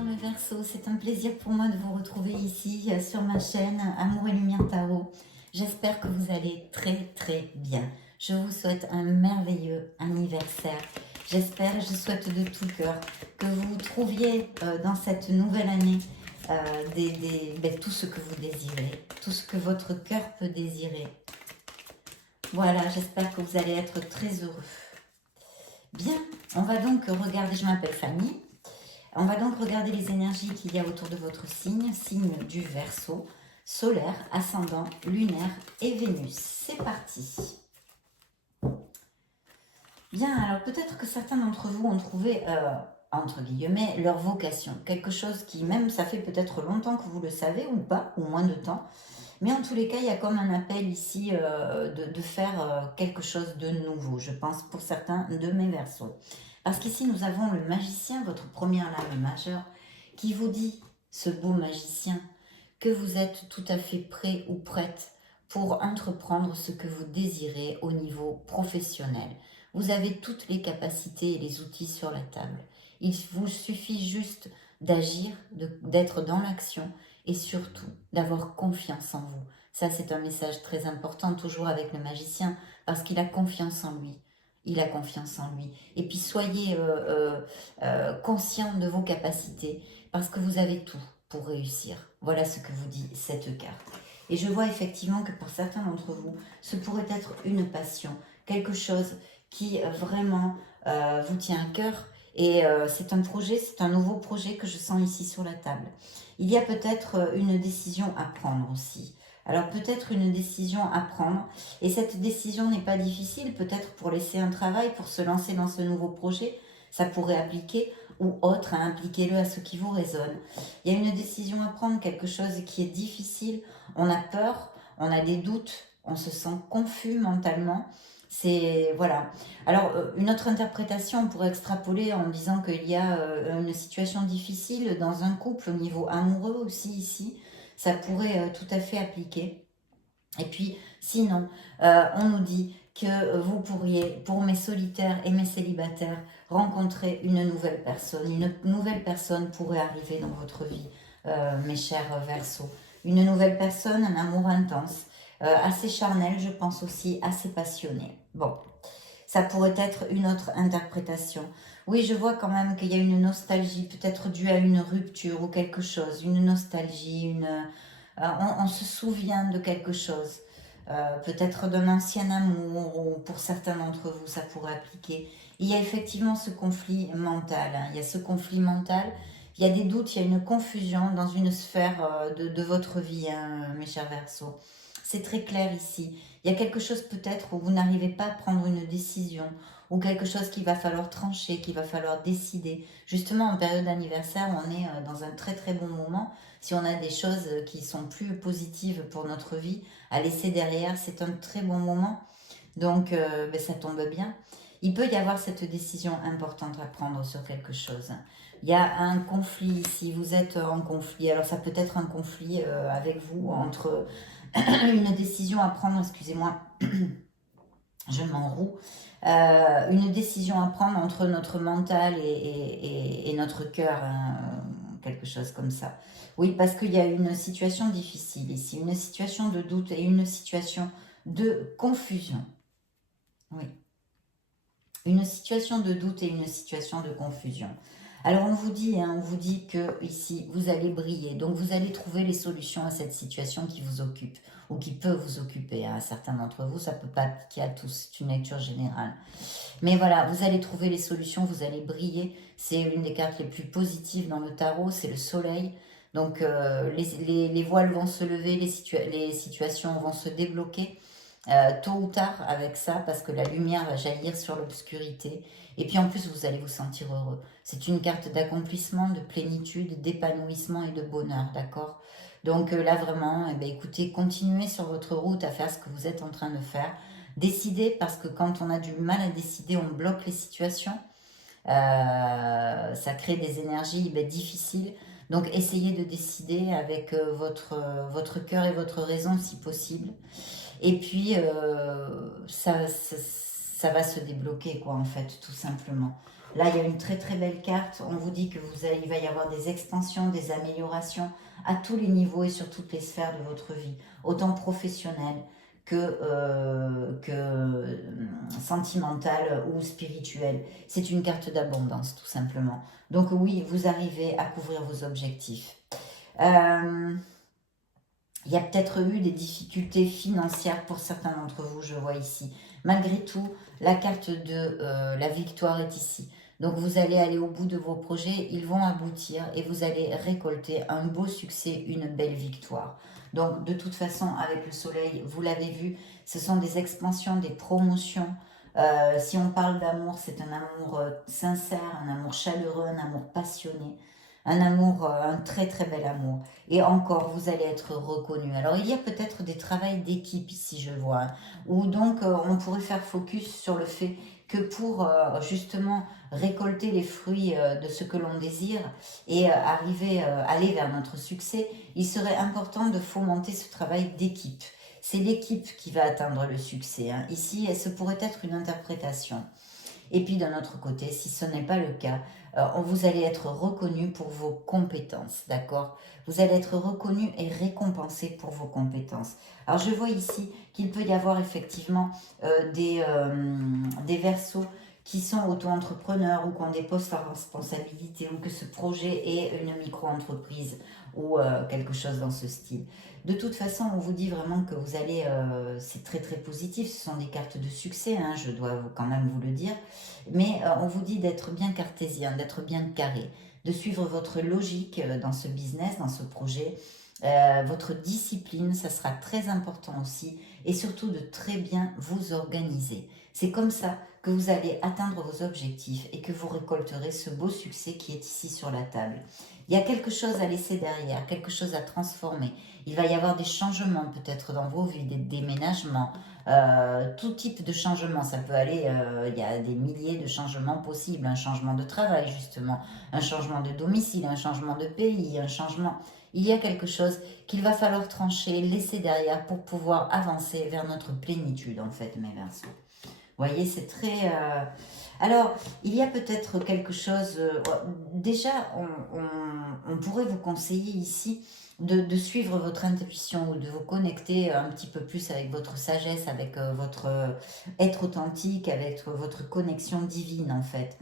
Bonjour mes Verseaux, c'est un plaisir pour moi de vous retrouver ici sur ma chaîne Amour et Lumière Tarot. J'espère que vous allez très bien. Je vous souhaite un merveilleux anniversaire. J'espère et je souhaite de tout cœur que vous trouviez dans cette nouvelle année tout ce que vous désirez, tout ce que votre cœur peut désirer. Voilà, j'espère que vous allez être très heureux. Bien, on va donc regarder, je m'appelle Fanny. On va donc regarder les énergies qu'il y a autour de votre signe, signe du Verseau, solaire, ascendant, lunaire et Vénus. C'est parti. Bien, alors peut-être que certains d'entre vous ont trouvé, entre guillemets, leur vocation. Quelque chose qui, même, ça fait peut-être longtemps que vous le savez ou pas, ou moins de temps. Mais en tous les cas, il y a comme un appel ici de faire quelque chose de nouveau, je pense, pour certains de mes Verseaux. Parce qu'ici, nous avons le magicien, votre première lame majeure, qui vous dit, ce beau magicien, que vous êtes tout à fait prêt ou prête pour entreprendre ce que vous désirez au niveau professionnel. Vous avez toutes les capacités et les outils sur la table. Il vous suffit juste d'agir, d'être dans l'action et surtout d'avoir confiance en vous. Ça, c'est un message très important, toujours avec le magicien, parce qu'il a confiance en lui. Il a confiance en lui. Et puis soyez conscient de vos capacités, parce que vous avez tout pour réussir. Voilà ce que vous dit cette carte. Et je vois effectivement que pour certains d'entre vous, ce pourrait être une passion, quelque chose qui vraiment vous tient à cœur. Et c'est un projet, c'est un nouveau projet que je sens ici sur la table. Il y a peut-être une décision à prendre aussi. Alors peut-être une décision à prendre, et cette décision n'est pas difficile, peut-être pour laisser un travail, pour se lancer dans ce nouveau projet, ça pourrait appliquer, ou autre, hein, impliquez-le à ce qui vous résonne. Il y a une décision à prendre, quelque chose qui est difficile, on a peur, on a des doutes, on se sent confus mentalement, c'est, voilà. Alors, une autre interprétation, on pourrait extrapoler en disant qu'il y a une situation difficile dans un couple au niveau amoureux aussi ici, ça pourrait tout à fait appliquer. Et puis, sinon, on nous dit que vous pourriez, pour mes solitaires et mes célibataires, rencontrer une nouvelle personne. Une nouvelle personne pourrait arriver dans votre vie, mes chers Verseaux. Une nouvelle personne, un amour intense, assez charnel, je pense aussi, assez passionné. Bon, ça pourrait être une autre interprétation. Oui, je vois quand même qu'il y a une nostalgie, peut-être due à une rupture ou quelque chose, une nostalgie, on se souvient de quelque chose, peut-être d'un ancien amour, ou pour certains d'entre vous, ça pourrait appliquer. Il y a effectivement ce conflit mental, hein. Il y a ce conflit mental, il y a des doutes, il y a une confusion dans une sphère de votre vie, hein, mes chers Verseaux. C'est très clair ici. Il y a quelque chose peut-être où vous n'arrivez pas à prendre une décision, ou quelque chose qu'il va falloir trancher, qu'il va falloir décider. Justement, en période d'anniversaire, on est dans un très bon moment. Si on a des choses qui sont plus positives pour notre vie, à laisser derrière, c'est un très bon moment. Donc, ça tombe bien. Il peut y avoir cette décision importante à prendre sur quelque chose. Il y a un conflit ici, vous êtes en conflit. Alors, ça peut être un conflit avec vous, entre une décision à prendre, excusez-moi, je m'enroue, une décision à prendre entre notre mental et notre cœur, hein, quelque chose comme ça. Oui, parce qu'il y a une situation difficile ici, une situation de doute et une situation de confusion. Oui, une situation de doute et une situation de confusion. Alors on vous dit, hein, on vous dit que ici vous allez briller, donc vous allez trouver les solutions à cette situation qui vous occupe ou qui peut vous occuper, hein. À certains d'entre vous, ça peut pas appliquer à tous, c'est une lecture générale. Mais voilà, vous allez trouver les solutions, vous allez briller. C'est une des cartes les plus positives dans le tarot, c'est le soleil. Donc les voiles vont se lever, les situations vont se débloquer. Tôt ou tard avec ça, parce que la lumière va jaillir sur l'obscurité. Et puis en plus, vous allez vous sentir heureux. C'est une carte d'accomplissement, de plénitude, d'épanouissement et de bonheur, d'accord? Donc là, vraiment, eh bien, écoutez, continuez sur votre route à faire ce que vous êtes en train de faire. Décidez, parce que quand on a du mal à décider, on bloque les situations. Ça crée des énergies difficiles. Donc essayez de décider avec votre cœur et votre raison si possible. Et puis, ça va se débloquer, quoi, en fait, tout simplement. Là, il y a une très très belle carte. On vous dit que il va y avoir des expansions, des améliorations à tous les niveaux et sur toutes les sphères de votre vie, autant professionnelle que sentimentale ou spirituelle. C'est une carte d'abondance, tout simplement. Donc oui, vous arrivez à couvrir vos objectifs. Il y a peut-être eu des difficultés financières pour certains d'entre vous, je vois ici. Malgré tout, la carte de la victoire est ici. Donc vous allez aller au bout de vos projets, ils vont aboutir et vous allez récolter un beau succès, une belle victoire. Donc de toute façon, avec le soleil, vous l'avez vu, ce sont des expansions, des promotions. Si on parle d'amour, c'est un amour sincère, un amour chaleureux, un amour passionné. Un amour, un très très bel amour. Et encore, vous allez être reconnu. Alors, il y a peut-être des travails d'équipe ici, je vois, hein, où donc on pourrait faire focus sur le fait que pour justement récolter les fruits de ce que l'on désire et aller vers notre succès, il serait important de fomenter ce travail d'équipe. C'est l'équipe qui va atteindre le succès, hein. Ici, ce pourrait être une interprétation. Et puis d'un autre côté, si ce n'est pas le cas, vous allez être reconnu pour vos compétences, d'accord? Vous allez être reconnu et récompensé pour vos compétences. Alors je vois ici qu'il peut y avoir effectivement des versos qui sont auto-entrepreneurs ou qui ont des postes à responsabilité ou que ce projet est une micro-entreprise ou quelque chose dans ce style. De toute façon, on vous dit vraiment que vous allez, c'est très très positif, ce sont des cartes de succès, hein, je dois quand même vous le dire, mais on vous dit d'être bien cartésien, d'être bien carré, de suivre votre logique dans ce business, dans ce projet, votre discipline, ça sera très important aussi, et surtout de très bien vous organiser. C'est comme ça que vous allez atteindre vos objectifs et que vous récolterez ce beau succès qui est ici sur la table. Il y a quelque chose à laisser derrière, quelque chose à transformer. Il va y avoir des changements peut-être dans vos vies, des déménagements, tout type de changement. Ça peut aller, il y a des milliers de changements possibles. Un changement de travail justement, un changement de domicile, un changement de pays, un changement... Il y a quelque chose qu'il va falloir trancher, laisser derrière pour pouvoir avancer vers notre plénitude en fait, mes Verseaux. Vous voyez, c'est très... Alors, il y a peut-être quelque chose... déjà, on pourrait vous conseiller ici de suivre votre intuition ou de vous connecter un petit peu plus avec votre sagesse, avec votre être authentique, avec votre connexion divine en fait.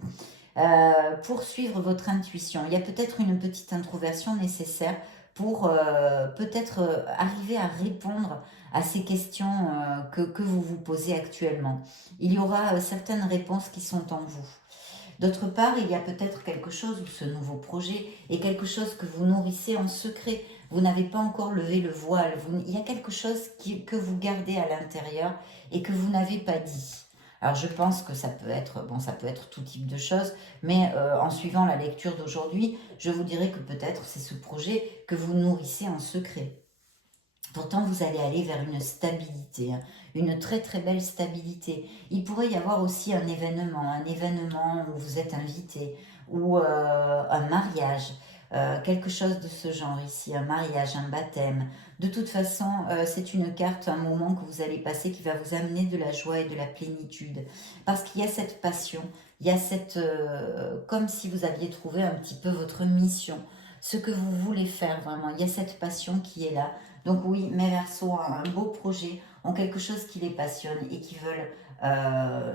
Pour suivre votre intuition, il y a peut-être une petite introversion nécessaire pour peut-être arriver à répondre à ces questions que vous vous posez actuellement. Il y aura certaines réponses qui sont en vous. D'autre part, il y a peut-être quelque chose, ou ce nouveau projet, est quelque chose que vous nourrissez en secret. Vous n'avez pas encore levé le voile. Il y a quelque chose que vous gardez à l'intérieur et que vous n'avez pas dit. Alors je pense que ça peut être, bon, ça peut être tout type de choses, mais en suivant la lecture d'aujourd'hui, je vous dirais que peut-être c'est ce projet que vous nourrissez en secret. Pourtant, vous allez aller vers une stabilité, hein, une très très belle stabilité. Il pourrait y avoir aussi un événement où vous êtes invité, ou un mariage, quelque chose de ce genre ici, un mariage, un baptême. De toute façon, c'est une carte, un moment que vous allez passer qui va vous amener de la joie et de la plénitude. Parce qu'il y a cette passion, il y a cette... comme si vous aviez trouvé un petit peu votre mission, ce que vous voulez faire vraiment. Il y a cette passion qui est là. Donc oui, mes Verseaux ont un beau projet, ont quelque chose qui les passionne et qui veulent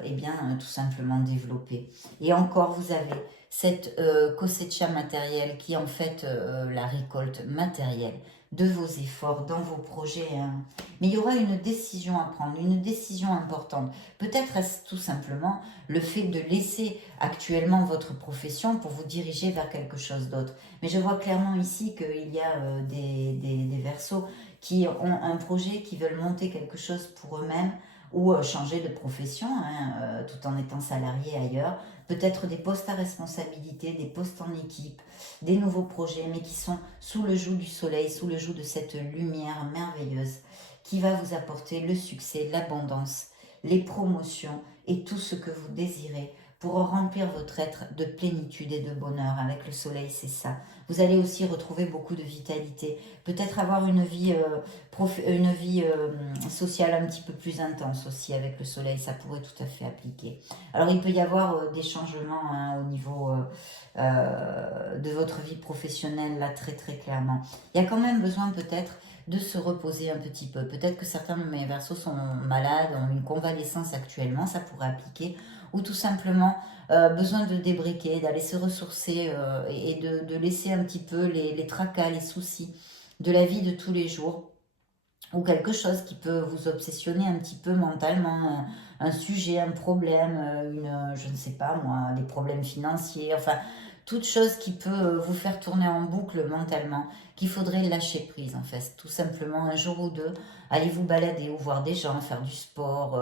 eh bien, tout simplement développer. Et encore, vous avez cette cosecha matérielle qui est en fait la récolte matérielle de vos efforts dans vos projets, hein. Mais il y aura une décision à prendre, une décision importante. Peut-être est-ce tout simplement le fait de laisser actuellement votre profession pour vous diriger vers quelque chose d'autre. Mais je vois clairement ici qu'il y a des Verseaux qui ont un projet, qui veulent monter quelque chose pour eux-mêmes ou changer de profession, hein, tout en étant salarié ailleurs. Peut-être des postes à responsabilité, des postes en équipe, des nouveaux projets, mais qui sont sous le joug du soleil, sous le joug de cette lumière merveilleuse qui va vous apporter le succès, l'abondance, les promotions et tout ce que vous désirez pour remplir votre être de plénitude et de bonheur. Avec le soleil, c'est ça. Vous allez aussi retrouver beaucoup de vitalité. Peut-être avoir une vie sociale un petit peu plus intense aussi avec le soleil. Ça pourrait tout à fait appliquer. Alors, il peut y avoir des changements hein, au niveau de votre vie professionnelle, là, très très clairement. Il y a quand même besoin peut-être de se reposer un petit peu. Peut-être que certains de mes Verseaux sont malades, ont une convalescence actuellement, ça pourrait appliquer, ou tout simplement besoin de débriquer, d'aller se ressourcer et de laisser un petit peu les tracas, les soucis de la vie de tous les jours, ou quelque chose qui peut vous obsessionner un petit peu mentalement, un sujet, un problème, je ne sais pas moi, des problèmes financiers, enfin, toute chose qui peut vous faire tourner en boucle mentalement, qu'il faudrait lâcher prise en fait, tout simplement un jour ou deux, aller vous balader ou voir des gens, faire du sport,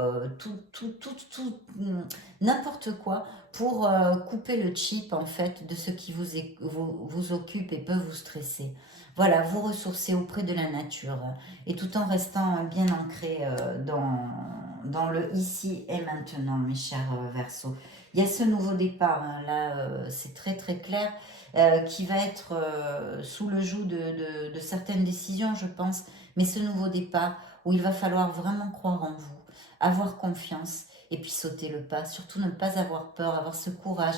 n'importe quoi pour couper le chip en fait de ce qui vous occupe et peut vous stresser. Voilà, vous ressourcer auprès de la nature et tout en restant bien ancré dans le ici et maintenant, mes chers Verseaux. Il y a ce nouveau départ, hein, là c'est très très clair, qui va être sous le joug de certaines décisions, je pense, mais ce nouveau départ où il va falloir vraiment croire en vous, avoir confiance et puis sauter le pas, surtout ne pas avoir peur, avoir ce courage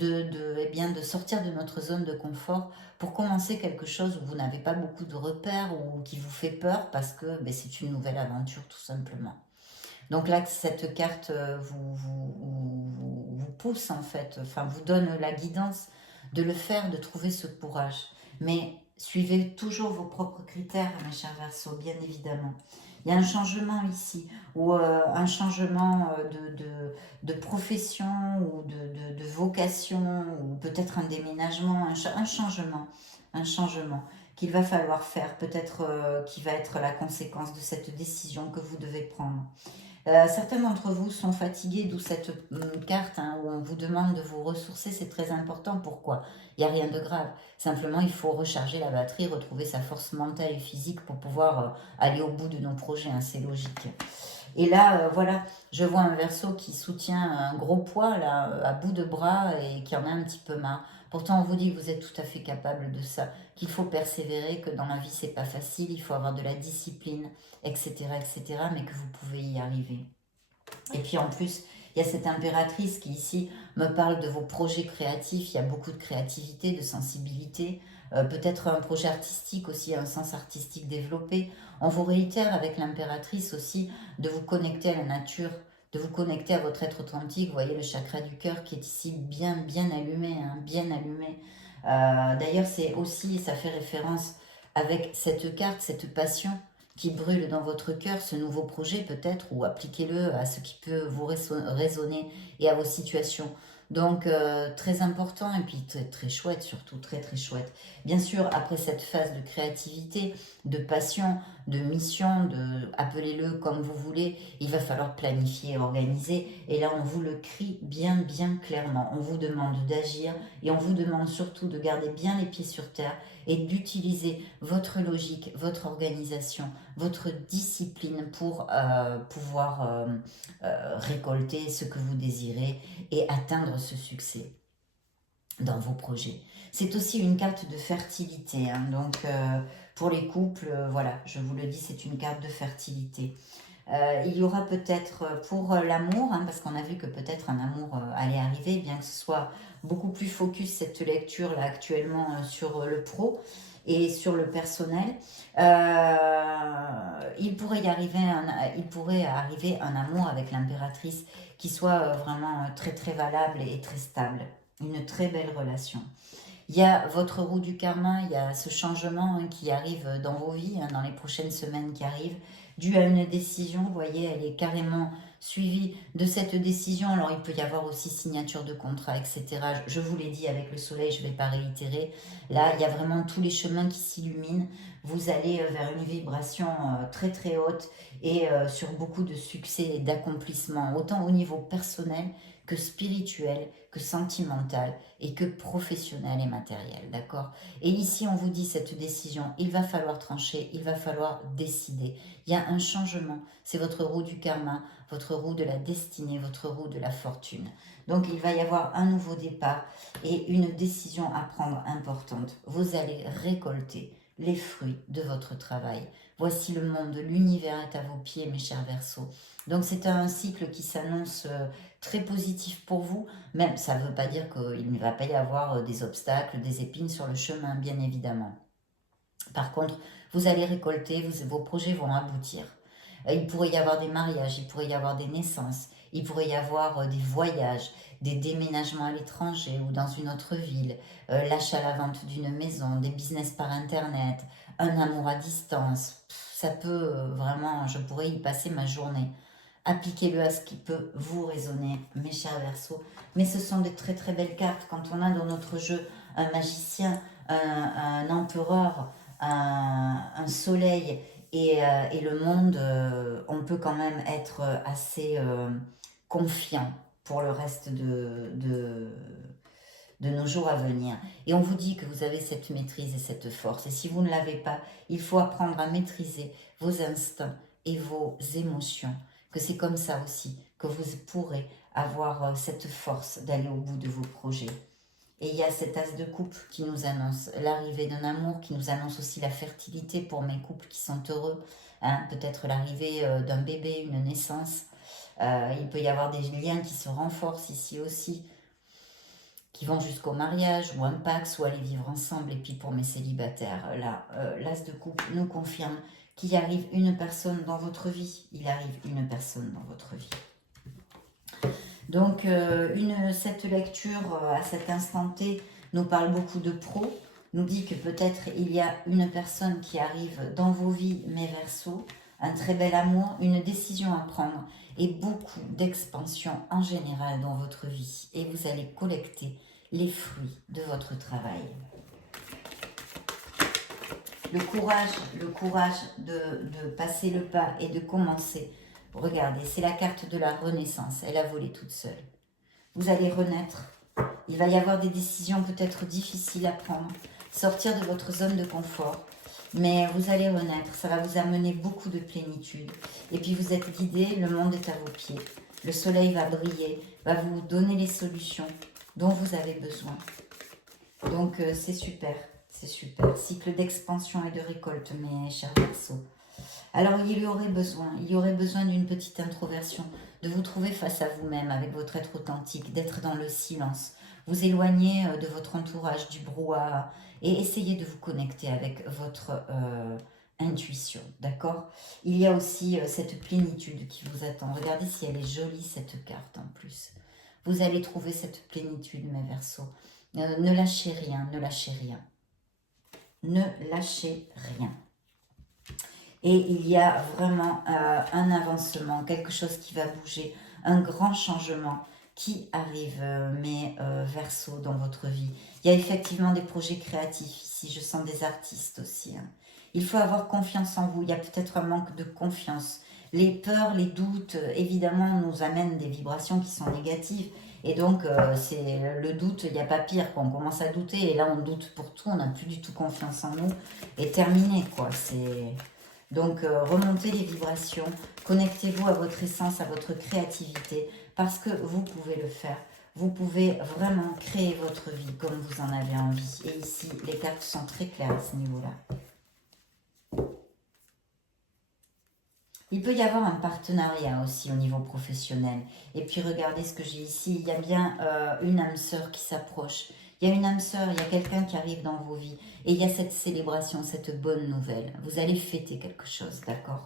eh bien, de sortir de notre zone de confort pour commencer quelque chose où vous n'avez pas beaucoup de repères ou qui vous fait peur parce que ben, c'est une nouvelle aventure tout simplement. Donc là, cette carte vous pousse en fait, enfin vous donne la guidance de le faire, de trouver ce courage. Mais suivez toujours vos propres critères, mes chers Verseaux, bien évidemment. Il y a un changement ici, ou un changement de profession, ou de vocation, ou peut-être un déménagement, un changement qu'il va falloir faire, peut-être qui va être la conséquence de cette décision que vous devez prendre. Certains d'entre vous sont fatigués, d'où cette carte hein, où on vous demande de vous ressourcer, c'est très important. Pourquoi? Il n'y a rien de grave. Simplement, il faut recharger la batterie, retrouver sa force mentale et physique pour pouvoir aller au bout de nos projets, hein, c'est logique. Et là, voilà, je vois un Verseau qui soutient un gros poids là, à bout de bras et qui en a un petit peu marre. Pourtant, on vous dit que vous êtes tout à fait capable de ça, qu'il faut persévérer, que dans la vie, c'est pas facile, il faut avoir de la discipline, etc., mais que vous pouvez y arriver. Et puis en plus, il y a cette impératrice qui ici me parle de vos projets créatifs. Il y a beaucoup de créativité, de sensibilité, peut-être un projet artistique aussi, un sens artistique développé. On vous réitère avec l'impératrice aussi de vous connecter à la nature, de vous connecter à votre être authentique. Vous voyez le chakra du cœur qui est ici bien allumé, hein, bien allumé. D'ailleurs, c'est aussi, ça fait référence avec cette carte, cette passion qui brûle dans votre cœur, ce nouveau projet peut-être, ou appliquez-le à ce qui peut vous résonner et à vos situations. Donc, très important et puis très, très chouette, surtout très très chouette. Bien sûr, après cette phase de créativité, de passion, de mission, appelez-le comme vous voulez, il va falloir planifier, organiser. Et là, on vous le crie bien clairement. On vous demande d'agir et on vous demande surtout de garder bien les pieds sur terre et d'utiliser votre logique, votre organisation, votre discipline pour pouvoir récolter ce que vous désirez et atteindre ce succès dans vos projets. C'est aussi une carte de fertilité, hein, donc pour les couples, voilà, je vous le dis, c'est une carte de fertilité. Il y aura peut-être pour l'amour, hein, parce qu'on a vu que peut-être un amour allait arriver, bien que ce soit beaucoup plus focus cette lecture là actuellement sur le pro et sur le personnel. Il pourrait arriver un amour avec l'impératrice qui soit vraiment très très valable et très stable. Une très belle relation. Il y a votre roue du karma, il y a ce changement hein, qui arrive dans vos vies, hein, dans les prochaines semaines qui arrivent, dû à une décision, vous voyez, elle est carrément suivie de cette décision. Alors il peut y avoir aussi signature de contrat, etc. Je vous l'ai dit avec le soleil, je ne vais pas réitérer. Là, il y a vraiment tous les chemins qui s'illuminent. Vous allez vers une vibration très très haute et sur beaucoup de succès et d'accomplissement, autant au niveau personnel que spirituelle, que sentimentale et que professionnelle et matérielle, d'accord? Et ici, on vous dit cette décision, il va falloir trancher, il va falloir décider. Il y a un changement, c'est votre roue du karma, votre roue de la destinée, votre roue de la fortune. Donc, il va y avoir un nouveau départ et une décision à prendre importante. Vous allez récolter les fruits de votre travail. Voici le monde, l'univers est à vos pieds, mes chers Verseaux. Donc c'est un cycle qui s'annonce très positif pour vous. Même, ça ne veut pas dire qu'il ne va pas y avoir des obstacles, des épines sur le chemin, bien évidemment. Par contre, vous allez récolter, vos projets vont aboutir. Il pourrait y avoir des mariages, il pourrait y avoir des naissances, il pourrait y avoir des voyages, des déménagements à l'étranger ou dans une autre ville, l'achat-la-vente d'une maison, des business par Internet, un amour à distance. Ça peut vraiment, je pourrais y passer ma journée. Appliquez-le à ce qui peut vous résonner, mes chers Verseaux. Mais ce sont de très très belles cartes. Quand on a dans notre jeu un magicien, un empereur, un soleil et le monde, on peut quand même être assez confiant pour le reste de nos jours à venir. Et on vous dit que vous avez cette maîtrise et cette force. Et si vous ne l'avez pas, il faut apprendre à maîtriser vos instincts et vos émotions. Que c'est comme ça aussi que vous pourrez avoir cette force d'aller au bout de vos projets. Et il y a cet as de coupe qui nous annonce l'arrivée d'un amour, qui nous annonce aussi la fertilité pour mes couples qui sont heureux. Hein, peut-être l'arrivée d'un bébé, une naissance. Il peut y avoir des liens qui se renforcent ici aussi, qui vont jusqu'au mariage ou un pax ou aller vivre ensemble. Et puis pour mes célibataires, là, l'as de coupe nous confirme qu'il arrive une personne dans votre vie. Il arrive une personne dans votre vie. Donc, cette lecture à cet instant T nous parle beaucoup de pro, nous dit que peut-être il y a une personne qui arrive dans vos vies, mes Verseaux, un très bel amour, une décision à prendre et beaucoup d'expansion en général dans votre vie. Et vous allez collecter les fruits de votre travail. Le courage de passer le pas et de commencer. Regardez, c'est la carte de la renaissance. Elle a volé toute seule. Vous allez renaître. Il va y avoir des décisions peut-être difficiles à prendre. Sortir de votre zone de confort. Mais vous allez renaître. Ça va vous amener beaucoup de plénitude. Et puis vous êtes guidé. Le monde est à vos pieds. Le soleil va briller. Va vous donner les solutions dont vous avez besoin. Donc c'est super. C'est super. Cycle d'expansion et de récolte, mes chers Verseaux. Alors il y aurait besoin d'une petite introversion, de vous trouver face à vous-même avec votre être authentique, d'être dans le silence, vous éloigner de votre entourage, du brouhaha et essayer de vous connecter avec votre intuition, d'accord? Il y a aussi cette plénitude qui vous attend. Regardez si elle est jolie cette carte en plus. Vous allez trouver cette plénitude, mes Verseaux. Ne lâchez rien, ne lâchez rien. Ne lâchez rien. Et il y a vraiment un avancement, quelque chose qui va bouger, un grand changement qui arrive, mes Verseaux, dans votre vie. Il y a effectivement des projets créatifs ici, je sens des artistes aussi. Hein. Il faut avoir confiance en vous, il y a peut-être un manque de confiance. Les peurs, les doutes, évidemment, nous amènent des vibrations qui sont négatives. Et donc, c'est le doute, il n'y a pas pire. Quand on commence à douter, et là, on doute pour tout, on n'a plus du tout confiance en nous. Et terminé, quoi. Donc, remontez les vibrations, connectez-vous à votre essence, à votre créativité, parce que vous pouvez le faire. Vous pouvez vraiment créer votre vie comme vous en avez envie. Et ici, les cartes sont très claires à ce niveau-là. Il peut y avoir un partenariat aussi au niveau professionnel. Et puis regardez ce que j'ai ici, il y a bien une âme sœur qui s'approche. Il y a une âme sœur, il y a quelqu'un qui arrive dans vos vies. Et il y a cette célébration, cette bonne nouvelle. Vous allez fêter quelque chose, d'accord?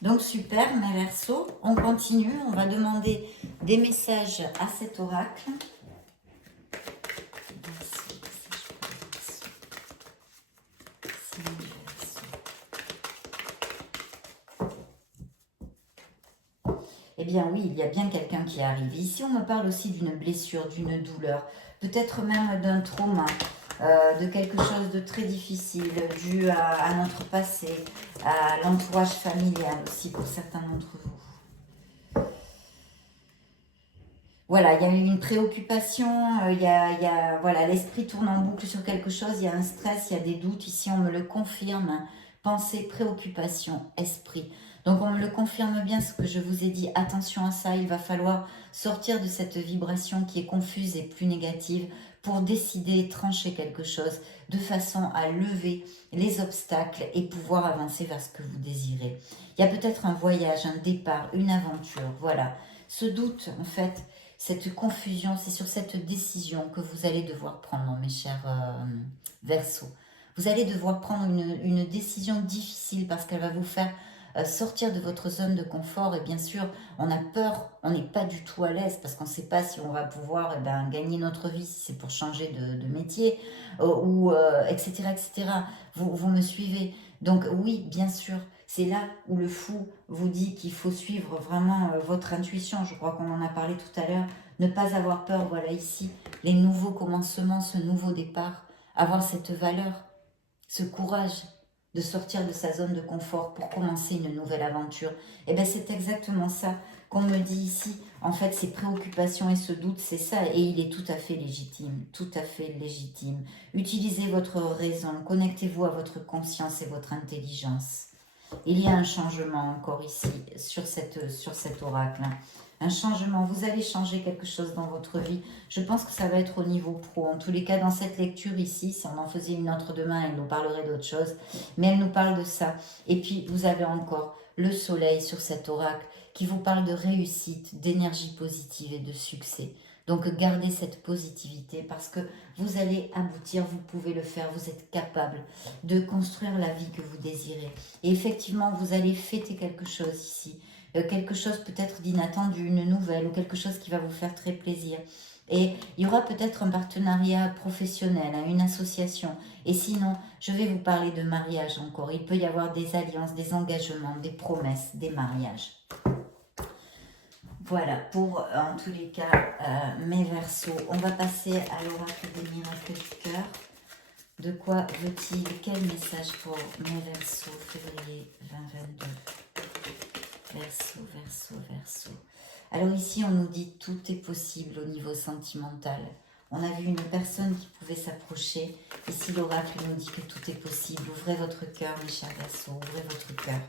Donc super, mes Verseaux, on continue. On va demander des messages à cet oracle. Eh bien oui, il y a bien quelqu'un qui arrive. Ici, on me parle aussi d'une blessure, d'une douleur, peut-être même d'un trauma, de quelque chose de très difficile, dû à notre passé, à l'entourage familial aussi pour certains d'entre vous. voilà, il y a eu une préoccupation, voilà, l'esprit tourne en boucle sur quelque chose, il y a un stress, il y a des doutes. Ici, on me le confirme. Pensée, préoccupation, esprit. Donc, on me le confirme bien ce que je vous ai dit. Attention à ça, il va falloir sortir de cette vibration qui est confuse et plus négative pour décider, trancher quelque chose de façon à lever les obstacles et pouvoir avancer vers ce que vous désirez. Il y a peut-être un voyage, un départ, une aventure, voilà. Ce doute, en fait, cette confusion, c'est sur cette décision que vous allez devoir prendre, mes chers Verseaux. Vous allez devoir prendre une décision difficile parce qu'elle va vous faire sortir de votre zone de confort. Et bien sûr, on a peur, on n'est pas du tout à l'aise parce qu'on ne sait pas si on va pouvoir gagner notre vie, si c'est pour changer de métier, etc. etc. Vous me suivez. Donc oui, bien sûr, c'est là où le fou vous dit qu'il faut suivre vraiment votre intuition. Je crois qu'on en a parlé tout à l'heure. Ne pas avoir peur, voilà ici, les nouveaux commencements, ce nouveau départ. Avoir cette valeur, ce courage de sortir de sa zone de confort pour commencer une nouvelle aventure. Et bien c'est exactement ça qu'on me dit ici. En fait, ces préoccupations et ce doute, c'est ça. Et il est tout à fait légitime, tout à fait légitime. Utilisez votre raison, connectez-vous à votre conscience et votre intelligence. Il y a un changement encore ici, sur cet oracle. Un changement, vous allez changer quelque chose dans votre vie. Je pense que ça va être au niveau pro. En tous les cas, dans cette lecture ici, si on en faisait une autre demain, elle nous parlerait d'autre chose. Mais elle nous parle de ça. Et puis, vous avez encore le soleil sur cet oracle qui vous parle de réussite, d'énergie positive et de succès. Donc, gardez cette positivité parce que vous allez aboutir, vous pouvez le faire, vous êtes capable de construire la vie que vous désirez. Et effectivement, vous allez fêter quelque chose ici. Quelque chose peut-être d'inattendu, une nouvelle ou quelque chose qui va vous faire très plaisir. Et il y aura peut-être un partenariat professionnel, une association. Et sinon, je vais vous parler de mariage encore. Il peut y avoir des alliances, des engagements, des promesses, des mariages. Voilà, pour en tous les cas, mes Verseaux. On va passer à l'oracle des miracles du cœur. De quoi veut-il? Quel message pour mes Verseaux, février 2022? Verseau. Alors ici, on nous dit tout est possible au niveau sentimental. On a vu une personne qui pouvait s'approcher. Ici, l'oracle nous dit que tout est possible. Ouvrez votre cœur, mes chers Verseaux, ouvrez votre cœur.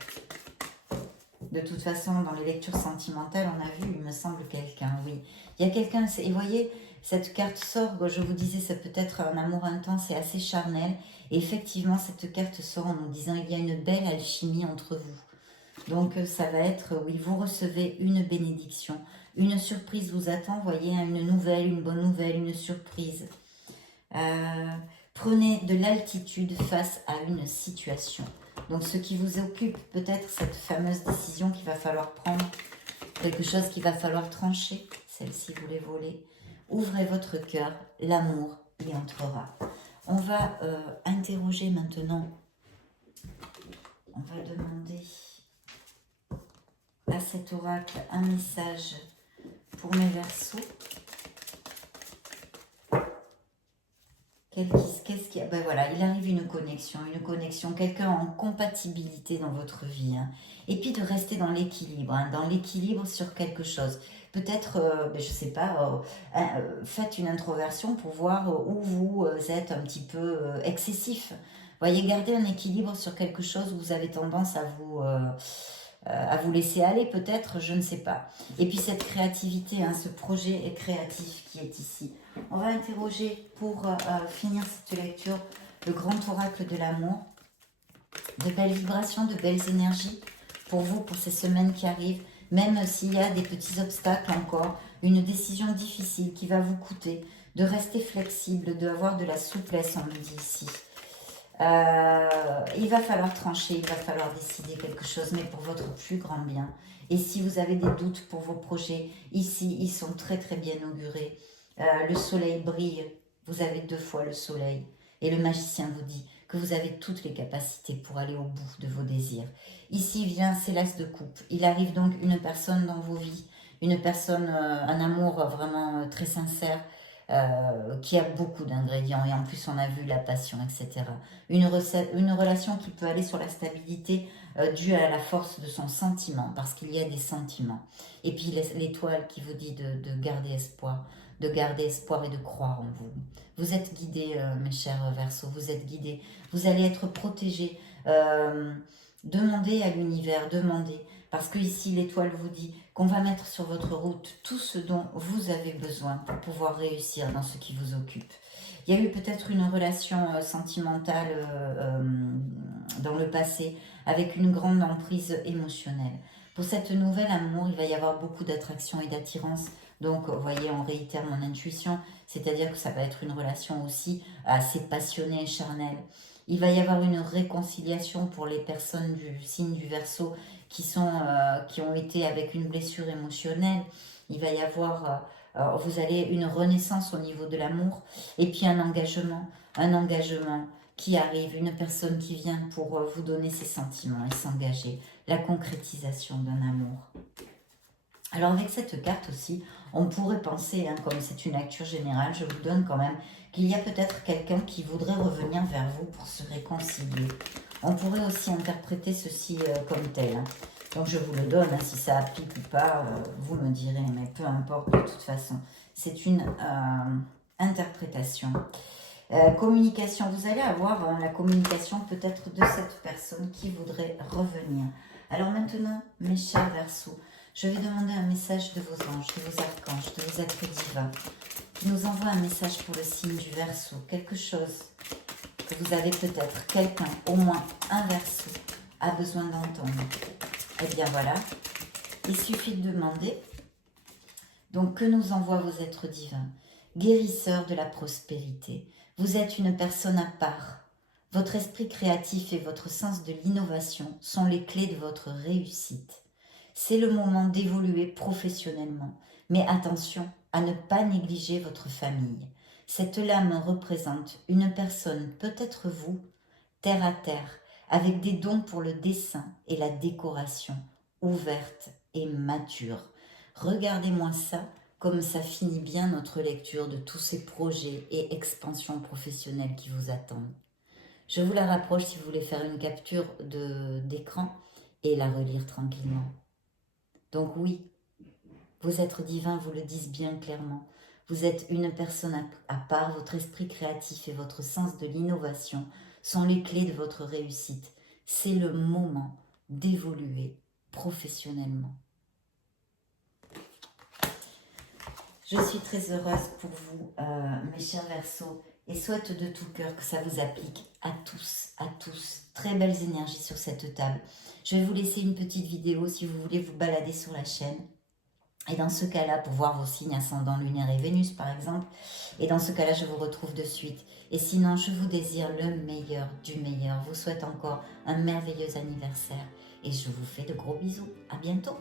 De toute façon, dans les lectures sentimentales, on a vu, il me semble, quelqu'un, oui. Il y a quelqu'un, et vous voyez, cette carte sort, je vous disais, ça peut être un amour intense et assez charnel. Et effectivement, cette carte sort en nous disant il y a une belle alchimie entre vous. Donc ça va être, oui, vous recevez une bénédiction. Une surprise vous attend, voyez, une nouvelle, une bonne nouvelle, une surprise. Prenez de l'altitude face à une situation. Donc ce qui vous occupe, peut-être cette fameuse décision qu'il va falloir prendre, quelque chose qu'il va falloir trancher, celle-ci vous les volez. Ouvrez votre cœur, l'amour y entrera. On va interroger maintenant, on va demander à cet oracle un message pour mes Verseaux. Qu'est-ce qui... Ben voilà, il arrive une connexion, quelqu'un en compatibilité dans votre vie. Hein. Et puis de rester dans l'équilibre, dans l'équilibre sur quelque chose. Peut-être, je ne sais pas, faites une introversion pour voir où vous êtes un petit peu excessif. Voyez, gardez un équilibre sur quelque chose où vous avez tendance à vous laisser aller peut-être, je ne sais pas. Et puis cette créativité, ce projet créatif qui est ici. On va interroger pour finir cette lecture le grand oracle de l'amour. De belles vibrations, de belles énergies pour vous, pour ces semaines qui arrivent. Même s'il y a des petits obstacles encore, une décision difficile qui va vous coûter, de rester flexible, d'avoir de la souplesse, on me dit ici. Il va falloir trancher, il va falloir décider quelque chose, mais pour votre plus grand bien. Et si vous avez des doutes pour vos projets, ici, ils sont très très bien augurés. Le soleil brille, vous avez 2 fois le soleil. Et le magicien vous dit que vous avez toutes les capacités pour aller au bout de vos désirs. Ici vient, c'est l'as de coupe. Il arrive donc une personne dans vos vies, une personne, un amour vraiment très sincère, qui a beaucoup d'ingrédients, et en plus on a vu la passion, etc. Une relation qui peut aller sur la stabilité due à la force de son sentiment, parce qu'il y a des sentiments. Et puis l'étoile qui vous dit de garder espoir, de garder espoir et de croire en vous. Vous êtes guidés, mes chers Verseaux, vous êtes guidés, vous allez être protégés. Demandez à l'univers, demandez, parce que ici l'étoile vous dit qu'on va mettre sur votre route tout ce dont vous avez besoin pour pouvoir réussir dans ce qui vous occupe. Il y a eu peut-être une relation sentimentale dans le passé avec une grande emprise émotionnelle. Pour cette nouvelle amour, il va y avoir beaucoup d'attraction et d'attirance. Donc, vous voyez, on réitère mon intuition, c'est-à-dire que ça va être une relation aussi assez passionnée et charnelle. Il va y avoir une réconciliation pour les personnes du signe du Verseau qui ont été avec une blessure émotionnelle. Il va y avoir, vous allez une renaissance au niveau de l'amour, et puis un engagement qui arrive, une personne qui vient pour vous donner ses sentiments et s'engager, la concrétisation d'un amour. Alors avec cette carte aussi, on pourrait penser, hein, comme c'est une lecture générale, je vous donne quand même qu'il y a peut-être quelqu'un qui voudrait revenir vers vous pour se réconcilier. On pourrait aussi interpréter ceci comme tel. Hein. Donc je vous le donne, hein, si ça applique ou pas, vous me direz, mais peu importe de toute façon. C'est une interprétation. Communication, vous allez avoir hein, la communication peut-être de cette personne qui voudrait revenir. Alors maintenant, mes chers Verseaux, je vais demander un message de vos anges, de vos archanges, de vos êtres divins, qui nous envoient un message pour le signe du Verseau, quelque chose que vous avez peut-être, quelqu'un, au moins un Verseau, a besoin d'entendre. Eh bien voilà, il suffit de demander. Donc que nous envoient vos êtres divins, guérisseurs de la prospérité. Vous êtes une personne à part. Votre esprit créatif et votre sens de l'innovation sont les clés de votre réussite. C'est le moment d'évoluer professionnellement. Mais attention à ne pas négliger votre famille. Cette lame représente une personne, peut-être vous, terre à terre, avec des dons pour le dessin et la décoration, ouverte et mature. Regardez-moi ça, comme ça finit bien notre lecture de tous ces projets et expansions professionnelles qui vous attendent. Je vous la rapproche si vous voulez faire une capture d'écran et la relire tranquillement. Donc oui, vos êtres divins vous le disent bien clairement. Vous êtes une personne à part, votre esprit créatif et votre sens de l'innovation sont les clés de votre réussite. C'est le moment d'évoluer professionnellement. Je suis très heureuse pour vous, mes chers Verseaux, et souhaite de tout cœur que ça vous applique à tous, à tous. Très belles énergies sur cette table. Je vais vous laisser une petite vidéo si vous voulez vous balader sur la chaîne. Et dans ce cas-là, pour voir vos signes ascendants lunaire et Vénus, par exemple. Et dans ce cas-là, je vous retrouve de suite. Et sinon, je vous désire le meilleur du meilleur. Je vous souhaite encore un merveilleux anniversaire. Et je vous fais de gros bisous. À bientôt.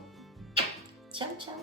Ciao, ciao.